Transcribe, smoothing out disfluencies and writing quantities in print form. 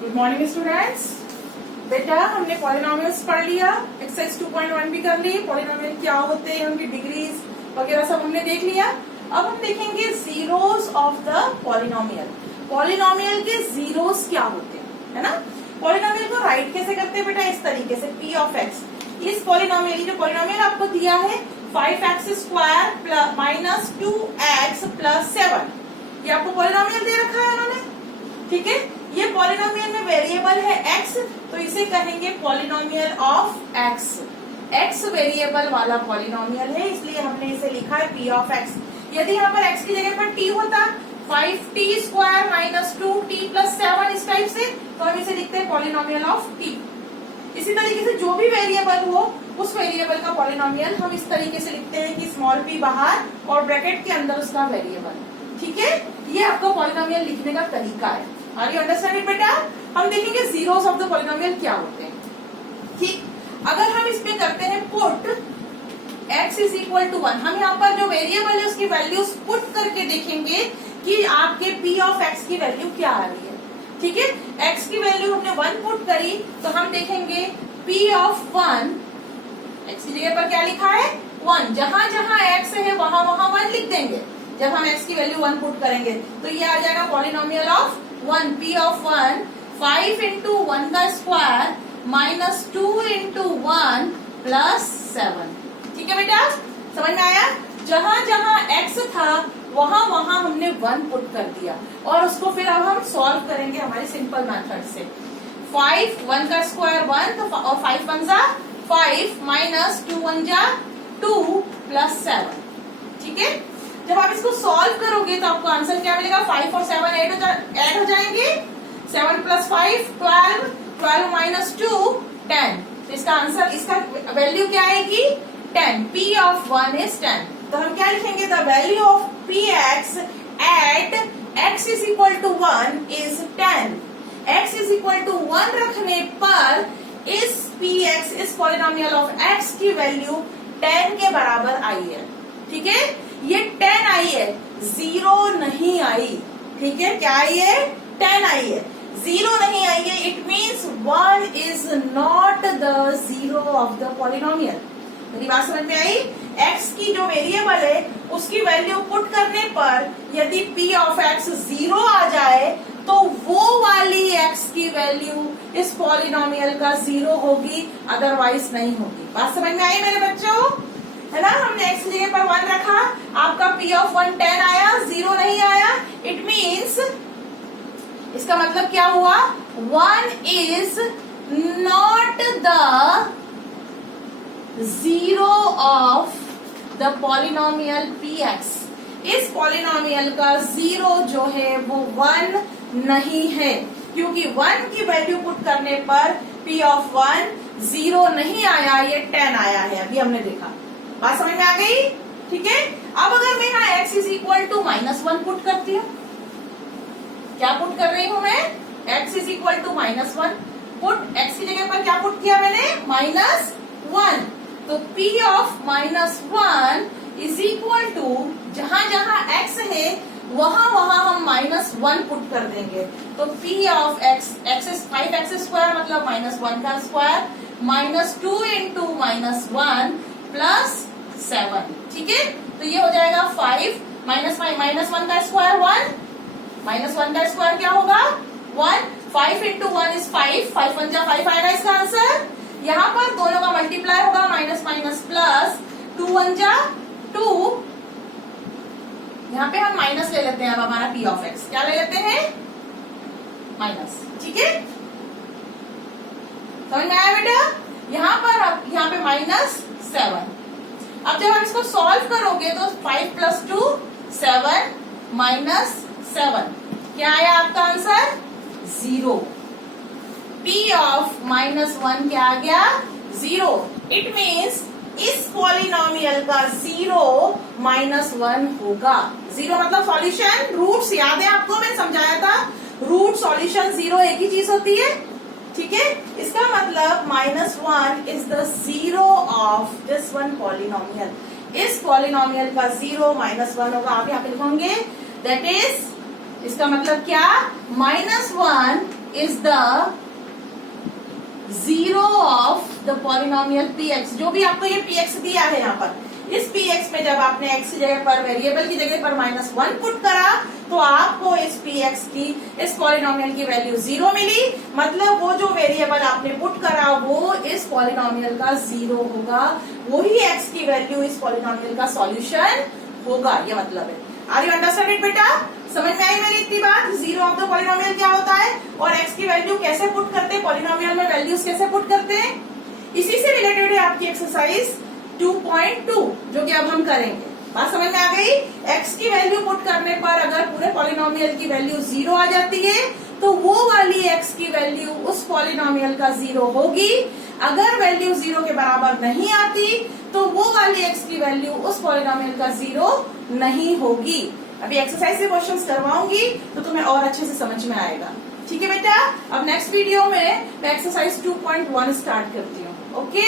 Good morning students. बेटा हमने polynomials पढ़ लिया, एक्सरसाइज 2.1 भी कर ली। पॉलिनोमियल क्या होते हैं, उनकी डिग्रीज वगैरह सब हमने देख लिया। अब हम देखेंगे zeros of the polynomial. Polynomial के जीरोस क्या होते हैं, है ना। पॉलिनोमियल को राइट कैसे करते हैं बेटा, इस तरीके से पी ऑफ एक्स। इस पॉलिनोमियल, जो पॉलिनोमियल आपको दिया है 5x² माइनस 2x प्लस 7, ये आपको पॉलिनोमियल दे रखा है उन्होंने, ठीक है। ये पॉलिनोमियल में वेरिएबल है x, तो इसे कहेंगे polynomial of x। x variable वाला पॉलिनोमियल है, इसलिए हमने इसे लिखा है p ऑफ x। यदि यहाँ पर x की जगह पर t होता 5t² माइनस 2t प्लस 7 इस टाइप से, तो हम इसे लिखते हैं पॉलिनोमियल ऑफ t। इसी तरीके से जो भी वेरिएबल हो उस वेरिएबल का पॉलिनोमियल हम इस तरीके से लिखते हैं कि स्मॉल p बाहर और ब्रैकेट के अंदर उसका वेरिएबल, ठीक है। ये आपका पॉलिनोमियल लिखने का तरीका है। आर यू अंडरस्टैंड इट बेटा। हम देखेंगे जीरोस ऑफ द पॉलिनोमियल क्या होते हैं, ठीक। अगर हम इसमें करते हैं put x is equal to 1, हम यहाँ पर जो वेरिएबल है उसकी वैल्यूज पुट करके देखेंगे कि आपके p ऑफ x की वैल्यू क्या आ रही है, ठीक है। x की वैल्यू हमने 1 पुट करी, तो हम देखेंगे p ऑफ 1, x की जगह पर क्या लिखा है 1, जहां जहां x है वहां वहां 1 लिख देंगे। जब हम x की वैल्यू 1 पुट करेंगे तो ये आ जाएगा polynomial of 1, p of 1 5 into 1 का स्क्वायर माइनस 2 इंटू 1 प्लस 7, ठीक है बेटा, समझ में आया। जहां जहां x था वहां वहां हमने 1 पुट कर दिया और उसको फिर अब हम सॉल्व करेंगे हमारे सिंपल मेथड से। 5 1 का स्क्वायर 1, तो और 5 1 जा 5 माइनस 2 1 जा 2 प्लस 7, ठीक है। जब आप इसको सॉल्व करोगे तो आपको आंसर क्या मिलेगा, 5 और 7 ऐड हो जाएंगे, 7 प्लस 5 12, 12 माइनस 2 10। तो इसका आंसर, इसका वैल्यू क्या आएगी 10। p ऑफ 1 इज 10, तो हम क्या लिखेंगे, the value of px at x is equal to 1 is 10। x is equal to 1 रखने पर इस px, इस पॉलिनोमियल ऑफ x की वैल्यू 10 के बराबर आई है, ठीक है। ये 10 आई है, 0 नहीं आई, ठीक है। क्या आई है, 10 आई है, 0 नहीं आई है। It means 1 is not the zero of the polynomial. मेरी बात समझ में आई। x की जो वेरिएबल है उसकी वैल्यू पुट करने पर यदि p ऑफ x 0 आ जाए तो वो वाली x की वैल्यू इस पॉलिनोमियल का 0 होगी, अदरवाइज नहीं होगी। बात समझ में आई मेरे बच्चों, है ना। हमने x की जगह पर 1 रखा, आपका p ऑफ 1 10 आया, 0 नहीं आया। इट मीन्स, इसका मतलब क्या हुआ, 1 is not the zero of the polynomial px। इस पॉलिनोमियल का 0 जो है वो 1 नहीं है, क्योंकि 1 की वैल्यू पुट करने पर p ऑफ 1 0 नहीं आया, ये 10 आया है, अभी हमने देखा। बात समझ में आ गई, ठीक है। अब अगर मैं यहाँ x is equal to -1 put करती हूँ, क्या पुट कर रही हूँ मैं, x is equal to -1 put, x की जगह पर क्या पुट किया मैंने, -1, तो p of -1 is equal to, जहां जहां x है वहां वहां हम -1 पुट कर देंगे, तो p of x, x is 5x² मतलब -1 का स्क्वायर माइनस 2 इंटू -1 प्लस 7, ठीक है। तो ये हो जाएगा 5 माइनस 1 का स्क्वायर 1, -1 का स्क्वायर क्या होगा 1, 5 इंटू 1 इज 5, 5 1 जा 5 आएगा इसका आंसर। यहाँ पर दोनों का मल्टीप्लाई होगा, माइनस माइनस प्लस, 2 1 जा 2, यहाँ पे हम माइनस ले लेते हैं। अब हमारा p ऑफ x क्या ले लेते हैं, माइनस, ठीक है। समझ में आया बेटा। यहाँ पर अब यहाँ पे -7। अब जब आप इसको सॉल्व करोगे तो 5 प्लस 2 7 माइनस 7, क्या आया आपका आंसर 0। p ऑफ -1 क्या आ गया 0। इट मीन्स इस पॉलिनोमियल का 0 -1 होगा। 0 मतलब सॉल्यूशन, रूट्स याद है आपको, मैं समझाया था, रूट सॉल्यूशन 0 एक ही चीज होती है, ठीक है। इसका मतलब -1 is the zero of this one polynomial. इस पॉलिनोमियल का 0 -1 होगा, आप यहाँ पे लिखोगे, दैट इज, इसका मतलब क्या, -1 is the zero of the polynomial px। जो भी आपको ये px दिया है यहाँ पर, इस px में जब आपने x की जगह पर, वेरिएबल की जगह पर -1 पुट करा तो आपको इस px की, इस पॉलिनोमियल की वैल्यू 0 मिली। मतलब वो जो वेरिएबल आपने पुट करा वो इस पॉलिनोमियल का 0 होगा, वही x की वैल्यू इस पॉलिनोमियल का सॉल्यूशन होगा, ये मतलब है। आर यू अंडरस्टैंड इट बेटा? समझ में आई मेरी इतनी बात? जीरो ऑफ द पॉलिनोमियल क्या होता है और x की वैल्यू कैसे पुट करते हैं, पॉलिनोमियल में वैल्यूज कैसे पुट करते हैं। इसी से रिलेटेड है आपकी एक्सरसाइज 2.2 जो कि अब हम करेंगे। बात समझ में आ गई? x की वैल्यू पुट करने पर अगर पूरे पॉलिनोमियल की वैल्यू 0 आ जाती है तो वो वाली x की वैल्यू उस पॉलिनोमियल का 0 होगी। अगर वैल्यू 0 के बराबर नहीं आती तो वो वाली x की वैल्यू उस पॉलिनोमियल का 0 नहीं होगी। अभी एक्सरसाइज से क्वेश्चंस करवाऊंगी तो तुम्हें और अच्छे से समझ में आएगा। ठीक है बेटा? अब नेक्स्ट वीडियो में मैं एक्सरसाइज 2.1 स्टार्ट करती हूँ। ओके।